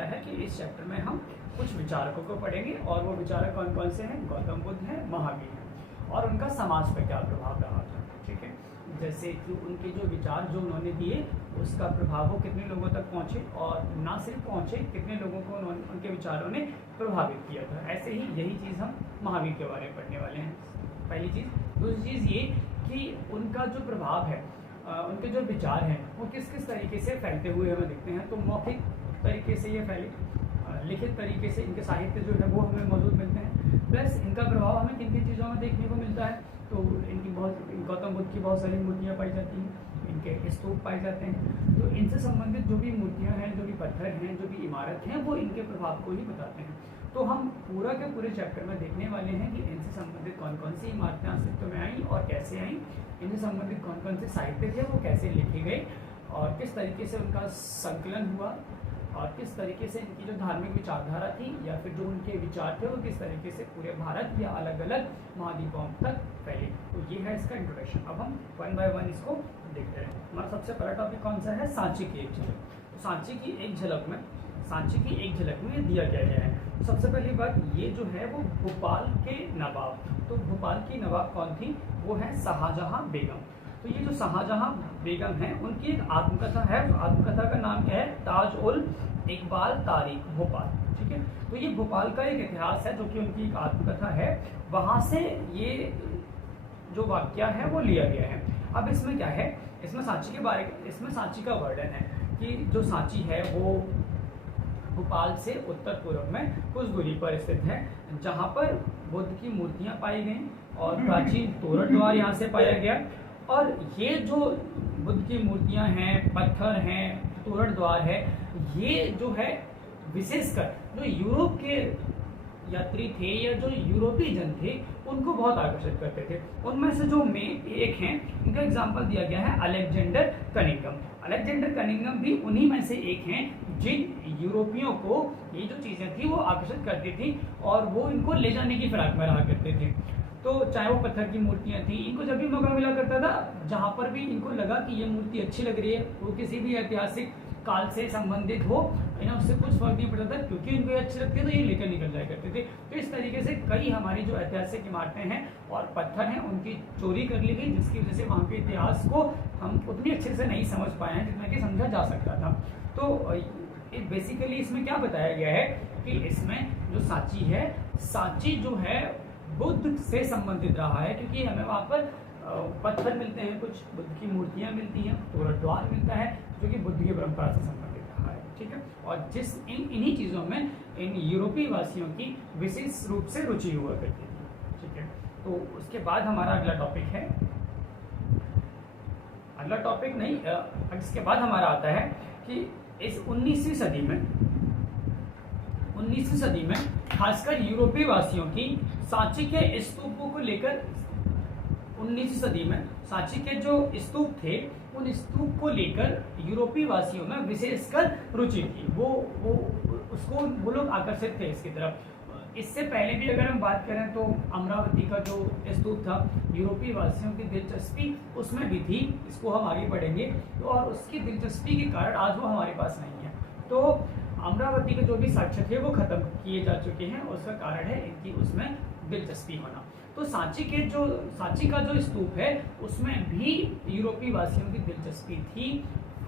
क्या है कि इस चैप्टर में हम कुछ विचारकों को पढ़ेंगे और वो विचारक कौन कौन से हैं, गौतम बुद्ध हैं, महावीर हैं, और उनका समाज पर क्या प्रभाव रहा था। ठीक है, जैसे कि उनके जो विचार जो उन्होंने दिए उसका प्रभाव वो कितने लोगों तक पहुँचे, और ना सिर्फ पहुँचे, कितने लोगों को उनके विचारों ने प्रभावित किया था। ऐसे ही यही चीज़ हम महावीर के बारे में पढ़ने वाले हैं, पहली चीज़। दूसरी चीज़ ये कि उनका जो प्रभाव है, उनके जो विचार हैं वो किस किस तरीके से फैलते हुए हमें दिखते हैं। तो मौखिक तरीके से ये फैले, लिखित तरीके से इनके साहित्य जो है वो हमें मौजूद मिलते हैं, प्लस इनका प्रभाव हमें किन किन चीज़ों में देखने को मिलता है। तो इनकी गौतम बुद्ध की बहुत सारी मूर्तियाँ पाई जाती हैं, इनके स्तूप पाए जाते हैं। तो इनसे संबंधित जो भी मूर्तियाँ हैं, जो भी पत्थर हैं, जो भी इमारत हैं, वो इनके प्रभाव को ही बताते हैं। तो हम पूरा के पूरे चैप्टर में देखने वाले हैं कि इनसे संबंधित कौन कौन सी इमारतें अस्तित्व में आई और कैसे आई, इनसे संबंधित कौन कौन से साहित्य थे वो कैसे लिखे गए, और किस तरीके से उनका संकलन हुआ, और किस तरीके से इनकी जो धार्मिक विचारधारा थी या फिर जो उनके विचार थे वो किस तरीके से पूरे भारत या अलग अलग महाद्वीपों तक फैले। तो ये है इसका इंट्रोडक्शन। अब हम वन बाय वन इसको देखते हैं। हमारा सबसे पहला टॉपिक कौन सा है, सांची की एक झलक। तो सांची की एक झलक में ये दिया गया है। तो सबसे पहली बात ये जो है वो भोपाल के नवाब, तो भोपाल की नवाब कौन थी, वो है शाहजहां बेगम। तो ये जो शाहजहां बेगम है उनकी एक आत्मकथा है, आत्मकथा का नाम क्या है, ताज उल इकबाल तारीख भोपाल। ठीक है, तो ये भोपाल का एक इतिहास है जो कि उनकी एक आत्मकथा है, वहां से ये जो वाक्य है वो लिया गया है। अब इसमें क्या है, इसमें सांची का वर्णन है कि जो सांची है वो भोपाल से उत्तर पूर्व में कुछ दूरी पर स्थित है, जहाँ पर बुद्ध की मूर्तियां पाई गई और प्राचीन तोरण द्वार यहाँ से पाया गया। और ये जो बुद्ध की मूर्तियां हैं, पत्थर हैं, तोरण द्वार है, ये जो है विशेषकर जो यूरोप के यात्री थे या जो यूरोपीय जन थे उनको बहुत आकर्षित करते थे। उनमें से जो एक हैं, इनका एग्जाम्पल दिया गया है अलेक्जेंडर कनिंघम। अलेक्जेंडर कनिंघम भी उन्हीं में से एक हैं जिन यूरोपियों को ये जो चीज़ें थी वो आकर्षित करती थी और वो इनको ले जाने की फिराक में रहा करते थे। तो चाहे वो पत्थर की मूर्तियां थी, इनको जब भी मौका मिला करता था, जहाँ पर भी इनको लगा कि ये मूर्ति अच्छी लग रही है, वो किसी भी ऐतिहासिक काल से संबंधित हो, इन्हें उससे कुछ फर्क नहीं पड़ता था, क्योंकि इनको अच्छी लगती है तो ये लेकर निकल जाया करते थे। तो इस तरीके से कई हमारी जो ऐतिहासिक इमारतें हैं और पत्थर हैं उनकी चोरी कर ली गई, जिसकी वजह से वहाँ के इतिहास को हम उतनी अच्छे से नहीं समझ पाए हैं जितना कि समझा जा सकता था। तो बेसिकली इसमें क्या बताया गया है कि इसमें जो सांची है, सांची जो है बुद्ध से संबंधित रहा है, क्योंकि हमें वहाँ पर पत्थर मिलते हैं, कुछ बुद्ध की मूर्तियाँ मिलती हैं, तोरण द्वार मिलता है जो कि बुद्ध की परंपरा से संबंधित रहा है। ठीक है, और इन्हीं चीज़ों में इन यूरोपीय वासियों की विशेष रूप से रुचि हुआ करती थी। ठीक है, तो उसके बाद हमारा अगला टॉपिक है, अगला टॉपिक नहीं, इसके बाद हमारा आता है कि इस 19वीं सदी में खासकर यूरोपीय वासियों की सांची के स्तूपों को लेकर 19वीं सदी में सांची के जो स्तूप थे उन स्तूप को लेकर यूरोपीय वासियों में विशेषकर रुचि थी। वो लोग आकर्षित थे इसकी तरफ। इससे पहले भी अगर हम बात करें तो अमरावती का जो स्तूप था, यूरोपीय वासियों की दिलचस्पी उसमें भी थी, इसको हम आगे पढ़ेंगे। तो और उसकी दिलचस्पी के कारण आज वो हमारे पास नहीं है। तो अमरावती के जो भी साक्ष्य थे वो खत्म किए जा चुके हैं, उसका कारण है इनकी उसमें दिलचस्पी होना। तो सांची का जो स्तूप है उसमें भी यूरोपीय वासियों की दिलचस्पी थी,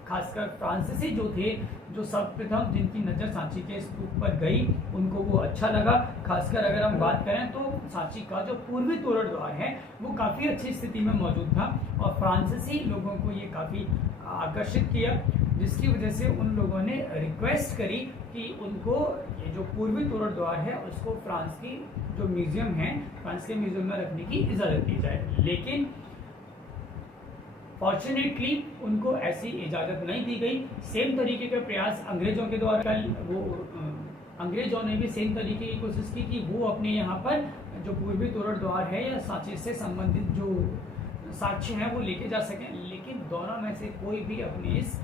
खासकर फ्रांसीसी जो थे, जो सर्वप्रथम जिनकी नज़र सांची के स्तूप पर गई उनको वो अच्छा लगा। खासकर अगर हम बात करें तो सांची का जो पूर्वी तोरण द्वार है वो काफ़ी अच्छी स्थिति में मौजूद था और फ्रांसीसी लोगों को ये काफ़ी आकर्षित किया, जिसकी वजह से उन लोगों ने रिक्वेस्ट करी कि उनको ये जो पूर्वी तोरण द्वार है उसको फ्रांस की जो म्यूजियम है, फ्रांस के म्यूजियम में रखने की इजाज़त दी जाए। लेकिन फॉर्चुनेटली उनको ऐसी इजाज़त नहीं दी गई। सेम तरीके का प्रयास अंग्रेजों के द्वारा अंग्रेजों ने भी सेम तरीके की कोशिश की कि वो अपने यहाँ पर जो पूर्वी तोरण द्वार है या सांची से संबंधित जो साक्ष्य हैं वो लेके जा सकें, लेकिन दोनों में से कोई भी अपने इस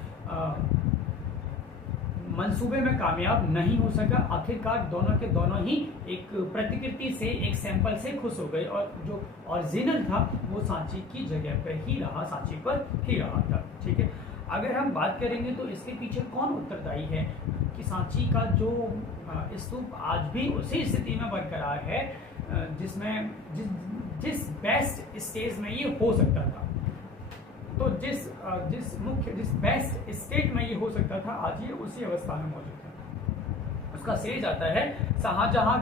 मंसूबे में कामयाब नहीं हो सका। आखिरकार दोनों के दोनों ही एक प्रतिकृति से, एक सैंपल से खुश हो गए और जो ओरिजिनल था वो सांची की जगह पर ही रहा, सांची पर ही रहा था। ठीक है, अगर हम बात करेंगे तो इसके पीछे कौन उत्तरदायी है कि सांची का जो स्तूप आज भी उसी स्थिति में बरकरार है जिसमें जिस बेस्ट स्टेज में ये हो सकता था। तो जिस बेस्ट स्टेट में ये हो सकता था, आज ये उसी अवस्था में मौजूद है। उसका श्रेय जाता है शाहजहां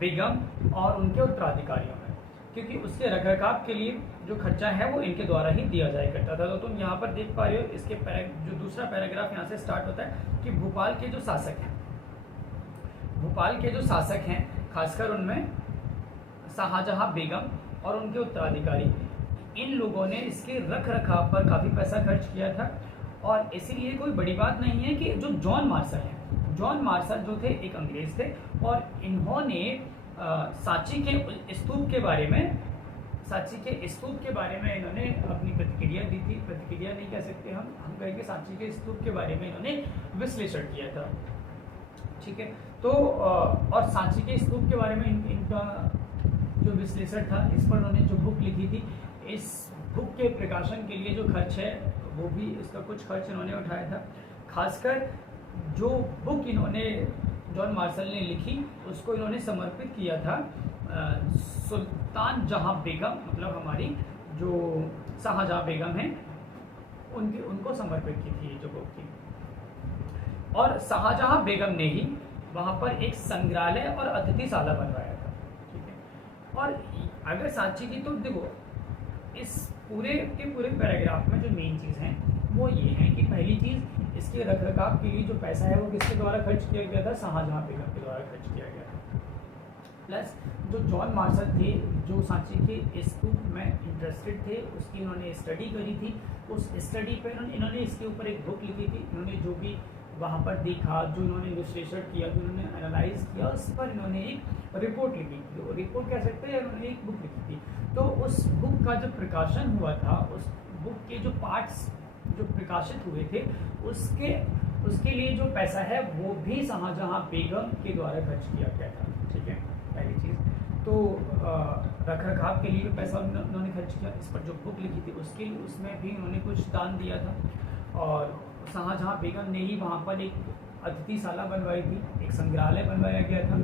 बेगम और उनके उत्तराधिकारियों में, क्योंकि उसके रखरखाव के लिए जो खर्चा है वो इनके द्वारा ही दिया जाया करता था। तो तुम यहाँ पर देख पा रहे हो, इसके जो दूसरा पैराग्राफ यहाँ से स्टार्ट होता है कि भोपाल के जो शासक हैं खासकर उनमें शाहजहां बेगम और उनके उत्तराधिकारी, इन लोगों ने इसके रख रखाव पर काफ़ी पैसा खर्च किया था। और इसीलिए कोई बड़ी बात नहीं है कि जो जॉन मार्शल जो थे एक अंग्रेज थे, और इन्होंने सांची के स्तूप के बारे में इन्होंने अपनी प्रतिक्रिया दी थी। प्रतिक्रिया नहीं कह सकते हम कहेंगे सांची के स्तूप के बारे में इन्होंने विश्लेषण किया था। ठीक है, तो और सांची के स्तूप के बारे में इनका जो विश्लेषण था, इस पर उन्होंने जो बुक लिखी थी, इस बुक के प्रकाशन के लिए जो खर्च है वो भी, इसका कुछ खर्च इन्होंने उठाया था। खासकर जो बुक इन्होंने जॉन मार्शल ने लिखी उसको इन्होंने समर्पित किया था सुल्तान जहां बेगम, मतलब हमारी जो शाहजहां बेगम हैं उनको समर्पित की थी जो बुक थी। और शाहजहां बेगम ने ही वहाँ पर एक संग्रहालय और अतिथिशाला बनवाया था। ठीक है, और अगर सांची की, तो देखो इस पूरे पैराग्राफ में जो मेन चीज़ है वो ये है कि पहली चीज़, इसके रखरखाव के लिए जो पैसा है वो किसके द्वारा खर्च किया गया था? शाहजहां बेगम के द्वारा खर्च किया गया था। प्लस जो जॉन मार्शल थे, जो सांची के स्तूप में इंटरेस्टेड थे, उसकी इन्होंने स्टडी करी थी। उस स्टडी पर इन्होंने इसके ऊपर एक बुक लिखी थी। इन्होंने जो भी वहाँ पर देखा, जो इन्होंने विश्लेषण किया, जो इन्होंने एनालाइज किया, उस पर इन्होंने एक रिपोर्ट लिखी थी। वो रिपोर्ट कह सकते हैं, इन्होंने एक बुक लिखी थी। तो उस बुक का जो प्रकाशन हुआ था, उस बुक के जो पार्ट्स जो प्रकाशित हुए थे, उसके लिए जो पैसा है वो भी शाहजहां बेगम के द्वारा खर्च किया गया था। ठीक है, पहली चीज़। तो रखरखाव के लिए जो पैसा उन्होंने खर्च किया, इस पर जो बुक लिखी थी उसके लिए, उसमें भी उन्होंने कुछ दान दिया था। और शाहजहां बेगम ने ही वहाँ पर एक अतिथिशाला बनवाई थी, एक संग्रहालय बनवाया गया था।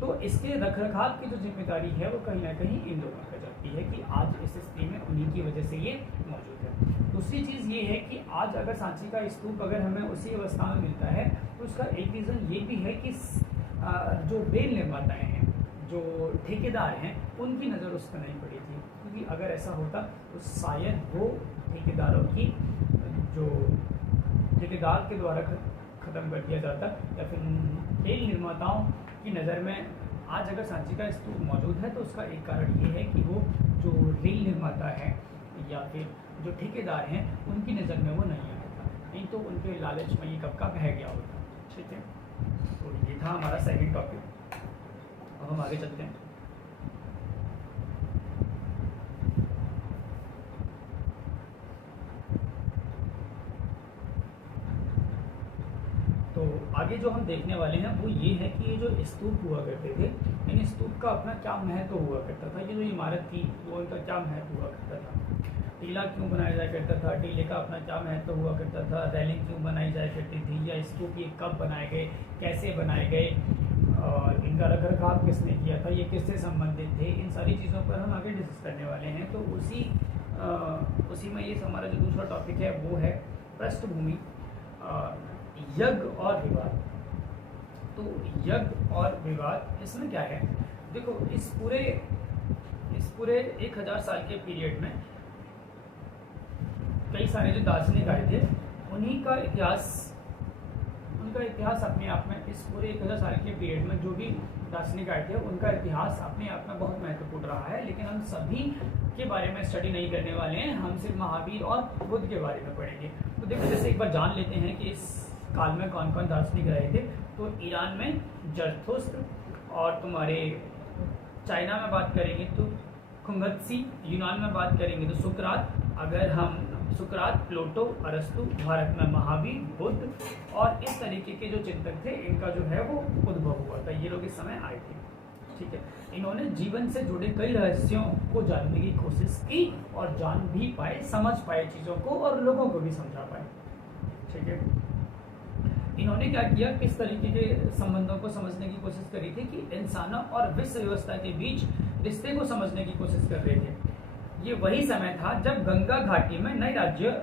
तो इसके रखरखाव की जो जिम्मेदारी है वो कहीं ना कहीं इन लोगों पर जाती है कि आज इस स्थिति में उन्हीं की वजह से ये मौजूद है। दूसरी चीज़ ये है कि आज अगर सांची का स्तूप अगर हमें उसी अवस्था में मिलता है, तो उसका एक रीज़न ये भी है कि जो रेल निर्माताएँ हैं, जो ठेकेदार हैं, उनकी नज़र उस पर नहीं पड़ी थी। क्योंकि अगर ऐसा होता तो शायद वो ठेकेदारों की जो ठेकेदार के द्वारा ख़त्म कर दिया जाता, या फिर रेल निर्माताओं की नज़र में आज अगर सांची का स्तूप मौजूद है तो उसका एक कारण ये है कि वो जो रेल निर्माता है या फिर जो ठेकेदार हैं, उनकी नज़र में वो नहीं आया था, नहीं तो उनके लालच में ये कब का बह गया होता। ठीक है, तो ये था हमारा सेकंड टॉपिक। अब हम आगे चलते हैं। तो आगे जो हम देखने वाले हैं वो ये है कि ये जो स्तूप हुआ करते थे, इन स्तूप का अपना क्या महत्व हुआ करता था। ये जो इमारत थी वो इनका क्या महत्व हुआ करता था, टीला क्यों बनाया जाया करता था, टीले का अपना क्या महत्व हुआ करता था, रेलिंग क्यों बनाई जाया करती थी, या स्तूप ये कब बनाए गए, कैसे बनाए गए, और इनका रखरखाव किसने किया था, ये किससे संबंधित थे, इन सारी चीज़ों पर हम आगे डिस्कस करने वाले हैं। तो उसी में ये हमारा जो दूसरा टॉपिक है वो है पृष्ठभूमि, यज्ञ और विवाद। तो यज्ञ और विवाद इसमें क्या है, देखो इस पूरे 1000 साल के पीरियड में कई सारे जो दार्शनिक आए थे, उनका इतिहास अपने आप में, इस पूरे 1000 साल के पीरियड में जो भी दार्शनिक आए थे उनका इतिहास अपने आप में बहुत महत्वपूर्ण रहा है। लेकिन हम सभी के बारे में स्टडी नहीं करने वाले हैं, हम सिर्फ महावीर और बुद्ध के बारे में पढ़ेंगे। तो देखो जैसे एक बार जान लेते हैं कि इस काल में कौन कौन दार्शनिक रहे थे। तो ईरान में जरथुस्त्र, और तुम्हारे चाइना में बात करेंगे तो खुंगत्सी, यूनान में बात करेंगे तो सुकरात, अगर हम सुकरात, प्लेटो, अरस्तु, भारत में महावीर, बुद्ध, और इस तरीके के जो चिंतक थे इनका जो है वो उद्भव हुआ था। ये लोग इस समय आए थे। ठीक है। इन्होंने जीवन से जुड़े कई रहस्यों को जानने की कोशिश की और जान भी पाए, समझ पाए चीज़ों को और लोगों को भी समझा पाए, ठीक है। इन्होंने क्या किया, किस तरीके के संबंधों को समझने की कोशिश करी थी कि इंसानों और विश्व व्यवस्था के बीच रिश्ते को समझने की कोशिश कर रहे थे। ये वही समय था जब गंगा घाटी में नए राज्य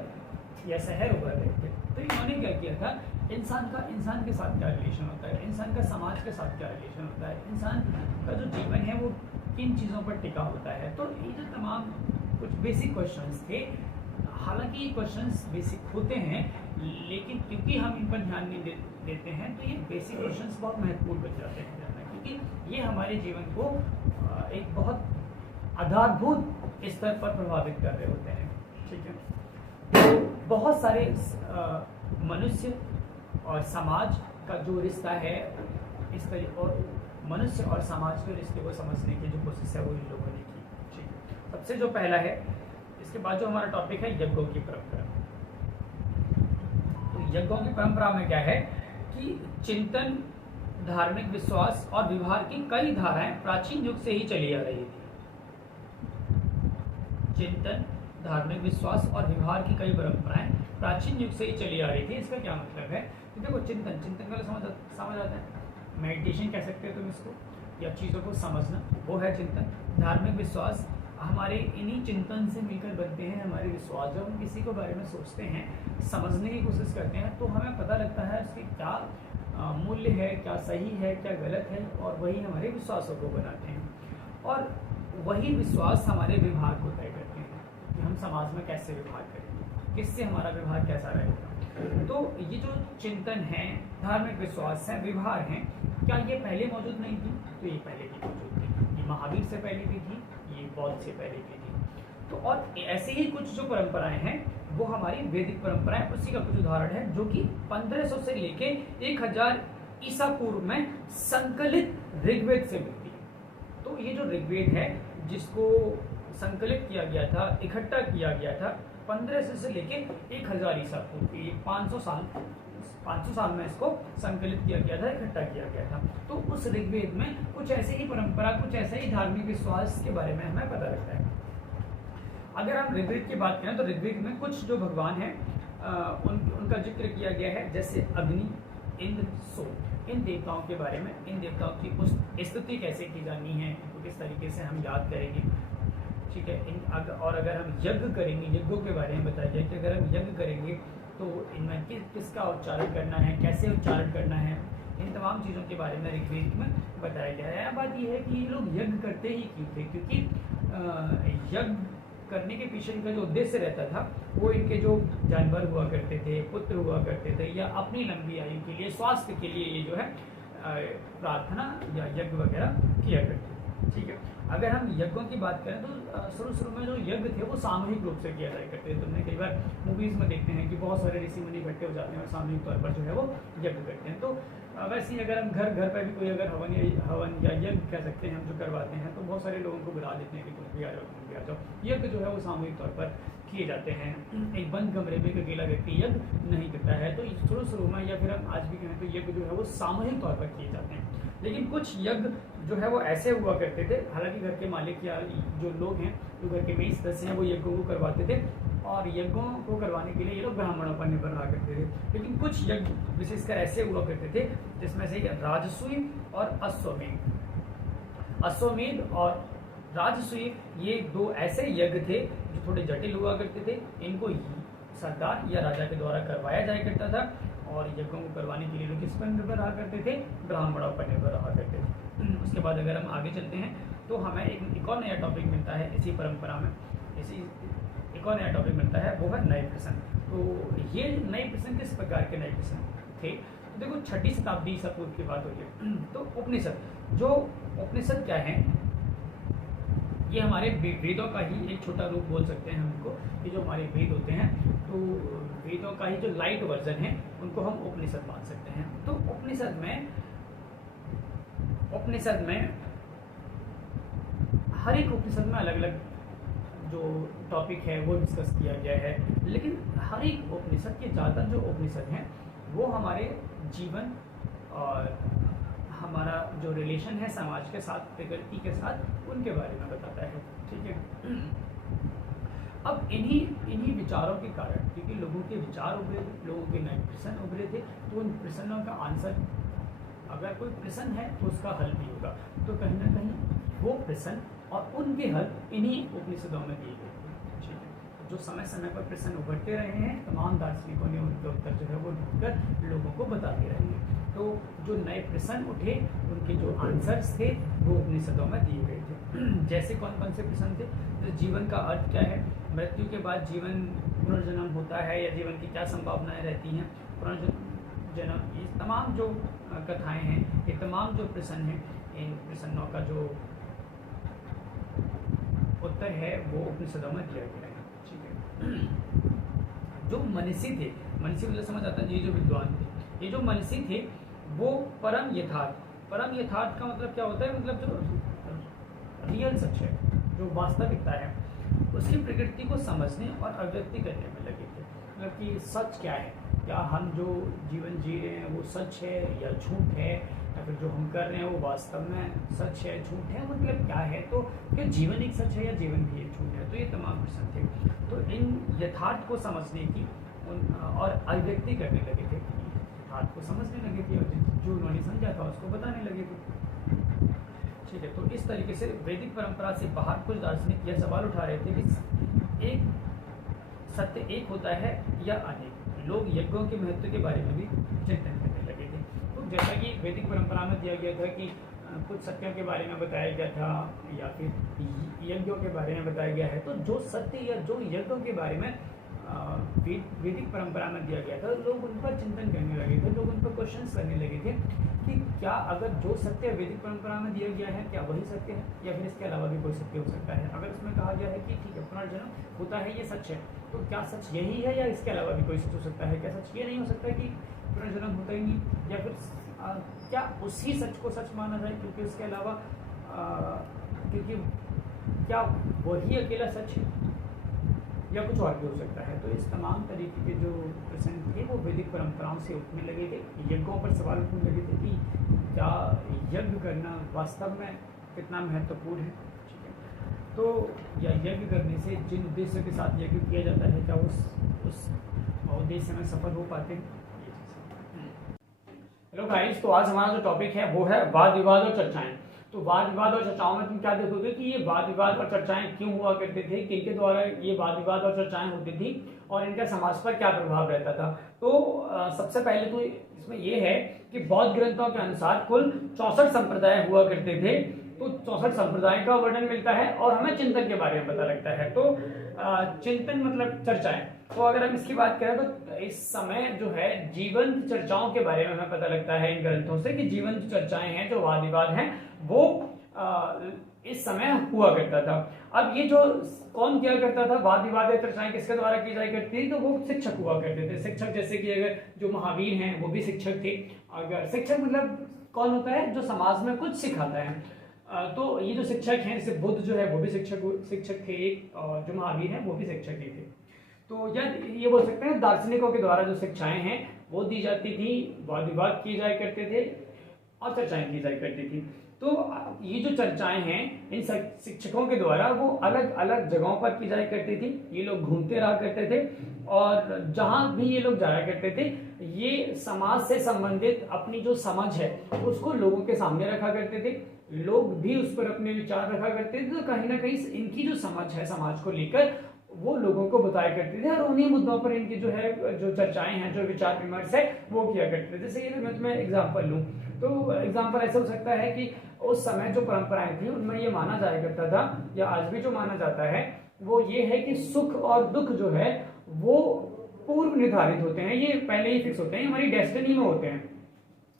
या शहर उभर रहे थे। तो इन्होंने क्या किया था, इंसान के साथ क्या रिलेशन होता है, इंसान का समाज के साथ क्या रिलेशन होता है, इंसान का जो जीवन है वो किन चीज़ों पर टिका होता है। तो ये जो तमाम कुछ बेसिक क्वेश्चंस थे, हालांकि ये क्वेश्चंस बेसिक होते हैं, लेकिन क्योंकि हम इन पर ध्यान नहीं देते हैं तो ये बेसिक क्वेश्चंस बहुत महत्वपूर्ण बन जाते हैं जानना, क्योंकि ये हमारे जीवन को एक बहुत आधारभूत स्तर पर प्रभावित कर रहे होते हैं, ठीक है। तो बहुत सारे मनुष्य और समाज का जो रिश्ता है इस तरह, और मनुष्य और समाज के रिश्ते को समझने की जो कोशिश है वो इन लोगों ने की, ठीक है। सबसे जो पहला है, इसके बाद जो हमारा टॉपिक है यज्ञों की परंपरा। तो यज्ञों की परंपरा में क्या है कि चिंतन, धार्मिक विश्वास और व्यवहार की कई धाराएं प्राचीन युग से ही चली आ रही थी। चिंतन, धार्मिक विश्वास और व्यवहार की कई परंपराएं प्राचीन युग से ही चली आ रही थी। इसका क्या मतलब है कि देखो, चिंतन का समझ आता है, मेडिटेशन कह सकते हो तुम इसको, या चीज़ों को समझना, वो है चिंतन। धार्मिक विश्वास, हमारे इन्हीं चिंतन से मिलकर बनते हैं हमारे विश्वास। जब हम किसी को बारे में सोचते हैं, समझने की कोशिश करते हैं, तो हमें पता लगता है उसकी क्या मूल्य है, क्या सही है, क्या गलत है, और वही हमारे विश्वासों को बनाते हैं। और वही विश्वास हमारे व्यवहार को तय करते हैं कि हम समाज में कैसे व्यवहार करेंगे, किससे हमारा व्यवहार कैसा रहेगा। तो ये जो चिंतन है, धार्मिक विश्वास है, व्यवहार है, क्या ये पहले मौजूद नहीं थी? तो ये पहले भी मौजूद थी, ये महावीर से पहले भी थी, ये बौद्ध से पहले भी थी। तो और ऐसे ही कुछ जो परंपराएं हैं वो हमारी वैदिक परंपराएं, उसी का कुछ उदाहरण है जो कि 1500 से लेके 1000 ईसा पूर्व में संकलित ऋग्वेद से मिलती है। तो ये जो ऋग्वेद है, जिसको संकलित किया गया था, इकट्ठा किया गया था 1500 से लेके 1000 ईसा पूर्व, ये 500 साल में इसको संकलित किया गया था, इकट्ठा किया गया था। तो उस ऋग्वेद में कुछ ऐसे ही परंपरा, कुछ ऐसे ही धार्मिक विश्वास के बारे में हमें पता लगता है। अगर हम ऋग्वेद की बात करें तो ऋग्वेद में कुछ जो भगवान हैं उनका जिक्र किया गया है, जैसे अग्नि, इंद्र, सोम। इन देवताओं के बारे में, इन देवताओं की उस स्तुति कैसे की जानी है, तो किस तरीके से हम याद करेंगे, ठीक है। और अगर हम यज्ञ करेंगे, यज्ञों के बारे में बताया गया कि अगर हम यज्ञ करेंगे तो इनमें किसका उच्चारण करना है, कैसे उच्चारण करना है, इन तमाम चीज़ों के बारे में ऋग्वेद में बताया गया है। बात यह है कि ये लोग यज्ञ करते ही क्यों थे, क्योंकि यज्ञ करने के पीछे इनका जो उद्देश्य रहता था वो इनके जो जानवर हुआ करते थे, पुत्र हुआ करते थे, या अपनी लंबी आयु के लिए, स्वास्थ्य के लिए ये जो है प्रार्थना या यज्ञ वगैरह किया करते थे, ठीक है। अगर हम यज्ञों की बात करें तो शुरू में जो यज्ञ थे वो सामूहिक रूप से किया जाया करते थे। तुमने कई बार मूवीज़ में देखते हैं कि बहुत सारे ऋषि मुनि इकट्ठे हो जाते हैं और सामूहिक तौर पर जो है वो यज्ञ करते हैं। तो वैसे ही अगर हम घर पर भी कोई अगर हवन या यज्ञ कह सकते हैं हम जो करवाते हैं, तो बहुत सारे लोगों को बुला देते हैं कि तुम भी आ जाओ, तुम भी आ जाओ। यज्ञ जो है वो सामूहिक तौर पर किए जाते हैं। एक बंद कमरे में एक अकेला व्यक्ति यज्ञ नहीं करता है। तो शुरू में, या फिर हम आज भी कहें तो यज्ञ जो है वो सामूहिक तौर पर किए जाते हैं। लेकिन कुछ यज्ञ जो है वो ऐसे हुआ करते थे, हालांकि घर के मालिक या जो लोग हैं, जो घर के मेन सदस्य हैं, वो यज्ञों को करवाते थे, और यज्ञों को करवाने के लिए ये लोग ब्राह्मणों पर निर्भर रहा करते थे। लेकिन कुछ यज्ञ विशेषकर ऐसे हुआ करते थे जिसमें से राजसूय और अश्वमेध। अश्वमेध और राजसूय ये दो ऐसे यज्ञ थे जो थोड़े जटिल हुआ करते थे। इनको सरकार या राजा के द्वारा करवाया जाया करता था, और यज्ञों को करवाने के लिए लोग किस पर निर्भर रहा करते थे? ब्राह्मणों पर निर्भर रहा करते थे। उसके बाद अगर हम आगे चलते हैं तो हमें एक और नया टॉपिक मिलता है इसी परंपरा में, एक और नया टॉपिक मिलता है, वो है नए प्रसंग। तो ये नए प्रसंग किस प्रकार के नए प्रसंग थे? तो देखो, 6ठी शताब्दी ईसा पूर्व की बात हो रही है। तो उपनिषद क्या है? ये हमारे वेदों का ही एक छोटा रूप बोल सकते हैं हम इनको। ये जो हमारे वेद होते हैं, तो वेदों का ही जो लाइट वर्जन है उनको हम उपनिषद मान सकते हैं। तो उपनिषद में हर एक उपनिषद में अलग अलग जो टॉपिक है वो डिस्कस किया गया है। लेकिन हर एक उपनिषद के ज़्यादातर जो उपनिषद हैं वो हमारे जीवन और हमारा जो रिलेशन है समाज के साथ, प्रकृति के साथ, उनके बारे में बताता है। ठीक है। अब इन्हीं विचारों के कारण, क्योंकि लोगों के विचार उभरे थे, लोगों के नए प्रश्न उभरे थे, तो उन प्रश्नों का आंसर, अगर कोई प्रश्न है तो उसका हल भी होगा। तो कहीं ना कहीं वो प्रश्न और उनके हल इन्हीं उपनिषदों में दिए गए थे। ठीक है। जो समय समय पर प्रश्न उभरते रहे हैं, तमाम दार्शनिकों ने उनके उत्तर जो है वो ढूंढकर लोगों को बताते रहे हैं। तो जो नए प्रश्न उठे, उनके जो आंसर्स थे वो उपनिषदों में दिए गए थे। जैसे कौन कौन से प्रश्न थे? तो जीवन का अर्थ क्या है, मृत्यु के बाद जीवन पुनर्जन्म होता है या जीवन की क्या संभावनाएं रहती हैं, पुनर्जन्म, ये तमाम जो कथाएं हैं, ये तमाम जो प्रश्न हैं, इन प्रश्नों का जो उत्तर है वो उपनिषदों में दिया गया है। ठीक है। जो मनीषी थे, मनीषी मतलब समझ आता है, ये जो विद्वान थे, ये जो मनीषी थे वो परम यथार्थ का मतलब क्या होता है? मतलब जो रियल सच है, जो वास्तविकता है, उसकी प्रकृति को समझने और अभिव्यक्ति करने में लगे थे। मतलब कि सच क्या है, क्या हम जो जीवन जी रहे हैं वो सच है या झूठ है, या फिर जो हम कर रहे हैं वो वास्तव में सच है झूठ है, मतलब क्या है? तो क्या जीवन एक सच है या जीवन भी एक झूठ है? तो ये तमाम प्रश्न थे। तो इन यथार्थ को समझने की और अभिव्यक्ति करने लगे थे, यथार्थ को समझने लगे थे और जो उन्होंने समझा था उसको बताने लगे थे। ठीक है। तो इस तरीके से वैदिक परंपरा से बाहर कुछ दार्शनिक यह सवाल उठा रहे थे कि एक सत्य एक होता है या अनेक। लोग यज्ञों के महत्व के बारे में भी चिंतन करने लगे थे। तो जैसा कि वैदिक परंपरा में दिया गया था कि कुछ सत्यों के बारे में बताया गया था या फिर यज्ञों के बारे में बताया गया है, तो जो सत्य या जो यज्ञों के बारे में वैदिक परंपरा में दिया गया था, लोग उन पर चिंतन करने लगे थे, लोग उन पर क्वेश्चंस करने लगे थे कि क्या अगर जो सत्य वैदिक परंपरा में दिया गया है क्या वही सत्य है, या फिर इसके अलावा भी कोई सत्य हो सकता है। अगर उसमें कहा गया है कि ठीक है पुनर्जन्म होता है, ये सच है, तो क्या सच यही है या इसके अलावा भी कोई सच हो सकता है? क्या सच ये नहीं हो सकता कि पुनर्जन्म होता ही नहीं, या फिर क्या उसी सच को सच माना जाए क्योंकि उसके अलावा क्योंकि क्या वही अकेला सच है या कुछ और भी हो सकता है? तो इस तमाम तरीके के जो प्रश्न थे वो वैदिक परंपराओं से उठने लगे थे। यज्ञों पर सवाल उठने लगे थे कि क्या यज्ञ करना वास्तव में कितना महत्वपूर्ण है। ठीक है। तो या यज्ञ करने से जिन उद्देश्य के साथ यज्ञ किया जाता है क्या उस उद्देश्य में सफल हो पाते हैं? हेलो गाइस, तो आज हमारा जो टॉपिक है वो है वाद विवाद और चर्चाएं। तो वाद विवाद और चर्चाओं में तुम क्या देखोगे कि ये वाद विवाद और चर्चाएं क्यों हुआ करते थे, किनके द्वारा ये वाद विवाद और चर्चाएं होती थी और इनका समाज पर क्या प्रभाव रहता था। तो सबसे पहले तो इसमें ये है कि बौद्ध ग्रंथों के अनुसार कुल 64 संप्रदाय हुआ करते थे। तो 64 संप्रदाय का वर्णन मिलता है और हमें चिंतन के बारे में पता लगता है। तो चिंतन मतलब चर्चाएं। तो अगर हम इसकी बात करें तो इस समय जो है जीवंत चर्चाओं के बारे में हमें पता लगता है इन ग्रंथों से कि जीवंत चर्चाएं हैं, जो वाद विवाद हैं वो इस समय हुआ करता था। अब ये जो कौन किया करता था, वाद विवाद चर्चाएं किसके द्वारा की जाया करती थी? तो वो शिक्षक हुआ करते थे। शिक्षक जैसे कि अगर जो महावीर हैं वो भी शिक्षक थे। अगर शिक्षक मतलब कौन होता है? जो समाज में कुछ सिखाता है। तो ये जो शिक्षक हैं, जैसे बुद्ध जो है वो भी शिक्षक थे एक, और जो महावीर हैं वो भी शिक्षक ही थे। तो ये बोल सकते हैं दार्शनिकों के द्वारा जो शिक्षाएं हैं वो दी जाती थी, वाद विवाद किए जाया करते थे और चर्चाएं की जाया करती थी। तो ये जो चर्चाएं हैं इन शिक्षकों के द्वारा वो अलग अलग जगहों पर की जाया करती थी। ये लोग घूमते रहा करते थे और जहां भी ये लोग जाया करते थे ये समाज से संबंधित अपनी जो समझ है उसको लोगों के सामने रखा करते थे। लोग भी उस पर अपने विचार रखा करते थे। तो कहीं ना कहीं इनकी जो समझ है समाज को लेकर वो लोगों को बताया करते थे और उन्हीं मुद्दों पर इनकी जो है जो चर्चाएं हैं, जो विचार विमर्श है वो किया करते थे। जैसे ये मैं तुम्हें एग्जाम्पल लूँ तो एग्जाम्पल ऐसा हो सकता है कि उस समय जो परंपराएं थी उनमें ये माना जाया करता था या आज भी जो माना जाता है वो ये है कि सुख और दुख जो है वो पूर्व निर्धारित होते हैं, ये पहले ही फिक्स होते हैं, हमारी डेस्टिनी में होते हैं।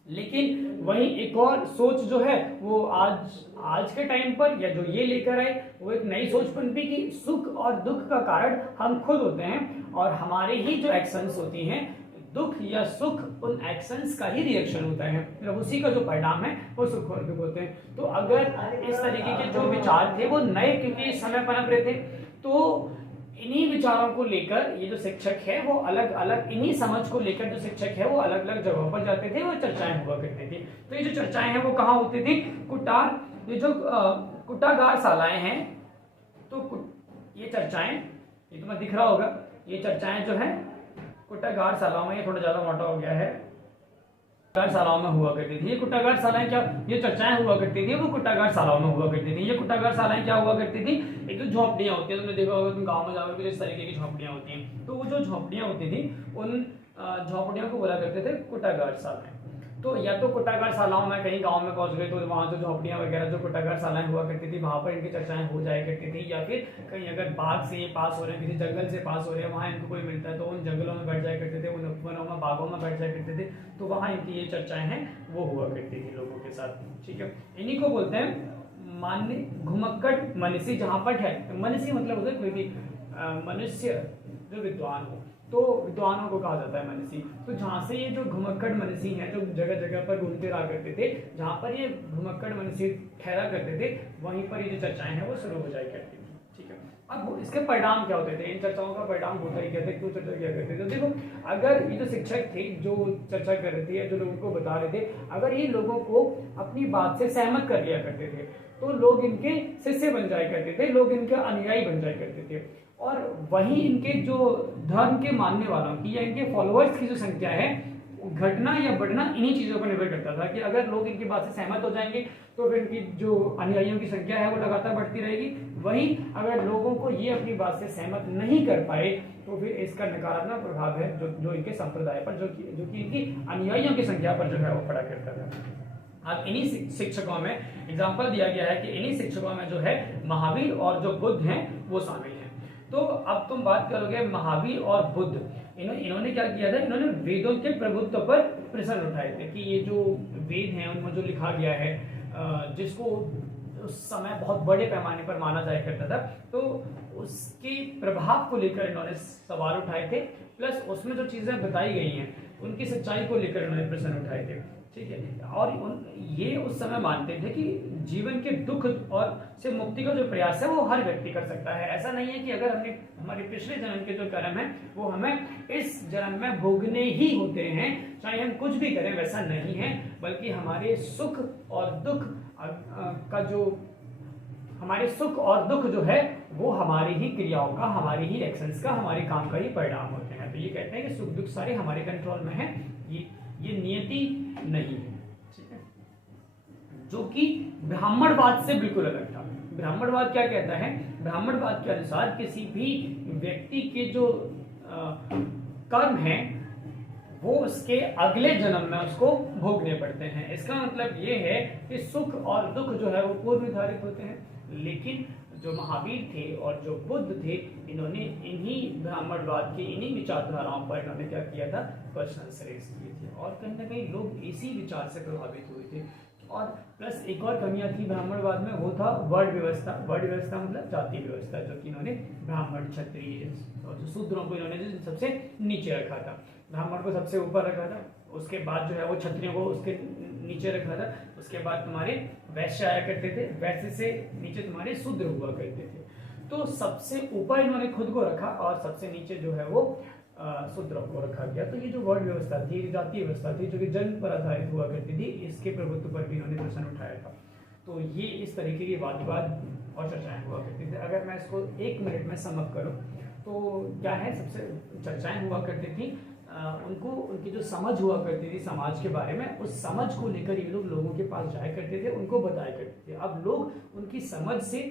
लेकिन वहीं एक और सोच जो है वो आज के टाइम पर या जो ये लेकर आए वो एक नई सोच बनती कि सुख और दुख का कारण हम खुद होते हैं और हमारे ही जो एक्शंस होती हैं, दुख या सुख उन एक्शंस का ही रिएक्शन होता है, मतलब उसी का जो परिणाम है वो सुख और दुख होते हैं। तो अगर इस तरीके के जो विचार थे वो नए क्योंकि इस समय पनप रहे थे, तो इन्हीं विचारों को लेकर ये जो शिक्षक है वो अलग अलग, इन्हीं समझ को लेकर जो शिक्षक है वो अलग अलग जगहों पर जाते थे, वो चर्चाएं हुआ करती थी। तो ये जो चर्चाएं हैं वो कहाँ होती थी? कुटार, ये जो कुटागार शालाएं हैं, तो ये चर्चाएं, ये तुम्हें दिख रहा होगा, ये चर्चाएं जो है कुटागार शालाओं में, ये थोड़ा ज्यादा मोटा हो गया है, कुटागार शालाओं में हुआ करती थी। ये कुटागार शालाएं क्या, ये चर्चाएं हुआ करती थी वो कुटागार शालाओं में हुआ करती थी। ये कुटागार शालाएं क्या हुआ करती थी? एक तो झोपड़ियां होती है, तुमने देखा होगा, तुम गांव में जाओगे तो इस तरीके की झोपड़ियां होती हैं। तो वो जो झोपड़ियां होती थी उन झोपड़ियों को बोला करते थे कुटागार शालाएं। तो या तो कुटागार शालाओं में कहीं गांव में पहुंच गए तो वहां जो झोपड़ियां वगैरह जो कुटागार शालाएं हुआ करती थी वहां पर इनकी चर्चाएं हो जाया करती थी, या फिर कहीं अगर बाग से पास हो रहे हैं, किसी जंगल से पास हो रहे हैं, वहां इनको कोई मिलता है तो उन जंगलों में बैठ जाया करते थे, उन वनों में बागों में बैठ जाया करते थे, तो वहां इनकी ये चर्चाएं हैं वो हुआ करती थी लोगों के साथ। ठीक है, इन्हीं को बोलते हैं मान्य घुमक्कड़ मनीषी। जहां पर है मनीषी मतलब होता है कोई भी मनुष्य जो विद्वान हो, तो विद्वानों को कहा जाता है मनीषी। तो जहाँ से ये जो घुमक्कड़ मनीषी हैं जो जगह जगह पर घूमते रहा करते थे, जहाँ पर ये घुमक्कड़ मनीषी ठहरा करते थे, वहीं पर ये जो चर्चाएं हैं वो शुरू हो जाया करती थी। ठीक है, अब इसके परिणाम क्या होते थे? इन चर्चाओं का परिणाम होता ही क्या था, क्यों चर्चा किया करते थे? तो देखो, अगर ये जो शिक्षक थे जो चर्चा कर रहे थे या जो लोगों को बता रहे थे, अगर ये लोगों को अपनी बात से सहमत कर लिया करते थे तो लोग इनके शिष्य बन जाया करते थे, लोग इनके अनुयायी बन जाया करते थे। और वहीं इनके जो धर्म के मानने वालों की या इनके फॉलोअर्स की जो संख्या है घटना या बढ़ना इन्हीं चीजों पर निर्भर करता था कि अगर लोग इनकी बात से सहमत हो जाएंगे तो फिर इनकी जो अनुयायियों की संख्या है वो लगातार बढ़ती रहेगी। वहीं अगर लोगों को ये अपनी बात से सहमत नहीं कर पाए तो फिर इसका नकारात्मक प्रभाव है जो इनके संप्रदाय पर, जो कि इनकी अनुयायियों की संख्या पर जो है वो पड़ा करता था। अब इन्हीं शिक्षकों में एग्जाम्पल दिया गया है कि इन्हीं शिक्षकों में जो है महावीर और जो बुद्ध हैं वो शामिल हैं। तो अब तुम बात करोगे महावीर और बुद्ध, इन्होंने क्या किया था? इन्होंने वेदों के प्रभुत्व पर प्रश्न उठाए थे कि ये जो वेद हैं उनमें जो लिखा गया है, जिसको उस समय बहुत बड़े पैमाने पर माना जाया करता था, तो उसके प्रभाव को लेकर इन्होंने सवाल उठाए थे, प्लस उसमें जो चीजें बताई गई हैं उनकी सच्चाई को लेकर इन्होंने प्रश्न उठाए थे। ठीक है, और ये उस समय मानते थे कि जीवन के दुख और से मुक्ति का जो प्रयास है वो हर व्यक्ति कर सकता है। ऐसा नहीं है कि अगर हमने हमारे पिछले जन्म के जो कर्म है वो हमें इस जन्म में भोगने ही होते हैं, चाहे हम कुछ भी करें, वैसा नहीं है, बल्कि हमारे सुख और दुख का जो हमारे सुख और दुख जो है वो हमारी ही क्रियाओं का, हमारी ही एक्शंस का, हमारे काम का ही परिणाम होते हैं। तो ये कहते हैं कि सुख दुख सारे हमारे कंट्रोल में है, ये नियति नहीं है। ठीक है, जो कि ब्राह्मणवाद से बिल्कुल अलग था। ब्राह्मणवाद क्या कहता है? ब्राह्मणवाद के अनुसार किसी भी व्यक्ति के जो कर्म हैं वो उसके अगले जन्म में उसको भोगने पड़ते हैं। इसका मतलब ये है कि सुख और दुख जो है वो पूर्व निर्धारित होते हैं, लेकिन जो महावीर थे और जो बुद्ध थे, इन्होंने इन्हीं ब्राह्मणवाद की इन्हीं विचारधाराओं पर इन्होंने क्या किया था? प्रश्न रेज किए थे, और कहीं ना कहीं लोग इसी विचार से प्रभावित हुए थे। और प्लस एक और कमियां थी ब्राह्मणवाद में, वो था वर्ण व्यवस्था। वर्ण व्यवस्था मतलब जाति व्यवस्था, जो कि इन्होंने ब्राह्मण, क्षत्रिय और जो शूद्रों को इन्होंने सबसे नीचे रखा था, ब्राह्मण को सबसे ऊपर रखा था, उसके बाद जो है वो क्षत्रियों को उसके नीचे रखा था, उसके बाद तुम्हारे वैश्य आया करते थे, वैश्य से नीचे तुम्हारे शूद्र हुआ करते थे। तो सबसे ऊपर इन्होंने खुद को रखा और सबसे नीचे जो है वो शूद्रों को रखा गया। तो ये जो वर्ण व्यवस्था थी, जातीय व्यवस्था थी, जो कि जन्म पर आधारित हुआ करती थी, इसके प्रभुत्व पर भी इन्होंने प्रश्न उठाया था। तो ये इस तरीके की वाद विवाद और चर्चाएं हुआ करती थी। अगर मैं इसको 1 मिनट में समअप करूं तो क्या है, सबसे चर्चाएं हुआ करती थी, उनकी जो समझ हुआ करती थी समाज के बारे में, उस समझ को लेकर ये लोग लोगों के पास जाया करते थे, उनको बताया करते थे। अब लोग उनकी समझ से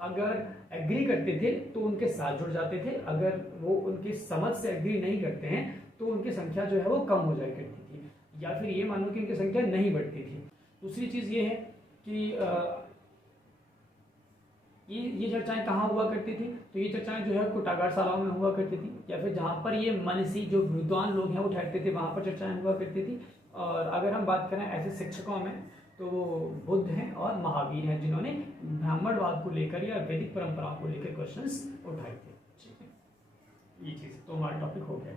अगर एग्री करते थे तो उनके साथ जुड़ जाते थे, अगर वो उनकी समझ से एग्री नहीं करते हैं तो उनकी संख्या जो है वो कम हो जाया करती थी, या फिर ये मानो कि उनकी संख्या नहीं बढ़ती थी। दूसरी चीज़ ये है कि ये चर्चाएं कहाँ हुआ करती थी? तो ये चर्चाएं जो है कुटागार शालाओं में हुआ करती थी, या फिर जहाँ पर ये मनसी जो विद्वान लोग हैं वो ठहरते थे वहाँ पर चर्चाएं हुआ करती थी। और अगर हम बात करें ऐसे शिक्षकों में तो बुद्ध हैं और महावीर हैं, जिन्होंने ब्राह्मणवाद को लेकर या वैदिक परंपराओं को लेकर क्वेश्चंस उठाए थे। ठीक है, ये चीज़ तो हमारा टॉपिक हो गया।